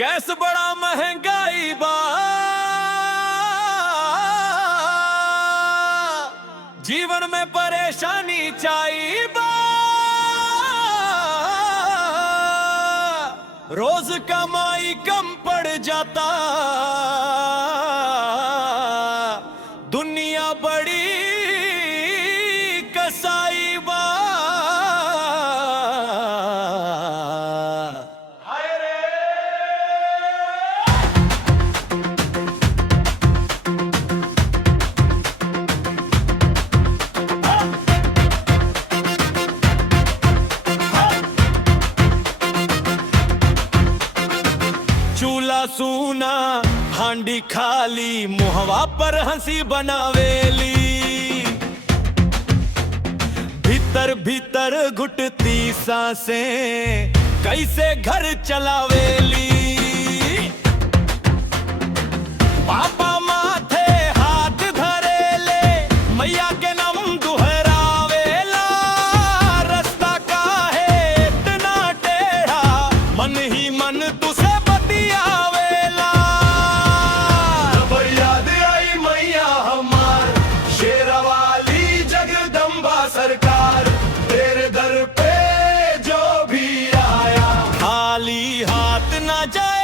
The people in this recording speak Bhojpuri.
गैस बड़ा महंगाई बा, जीवन में परेशानी चाहिए बा, रोज कमाई कम पड़ जाता, दुनिया बड़ी कसाई बा। चूल्हा सूना हांडी खाली, मुहवा पर हंसी बनावेली, भीतर भीतर घुटती सांसें कैसे घर चलावेली। पापा माथे हाथ धरेले, मैया के नाम दुहरावेला, रास्ता काहे इतना टेढ़ा, मन ही मन तुसे बतियावेला। जब याद आई मैया हमार, शेरवाली जगदम्बा सरकार, तेरे दर पे जो भी आया खाली हाथ ना जाए।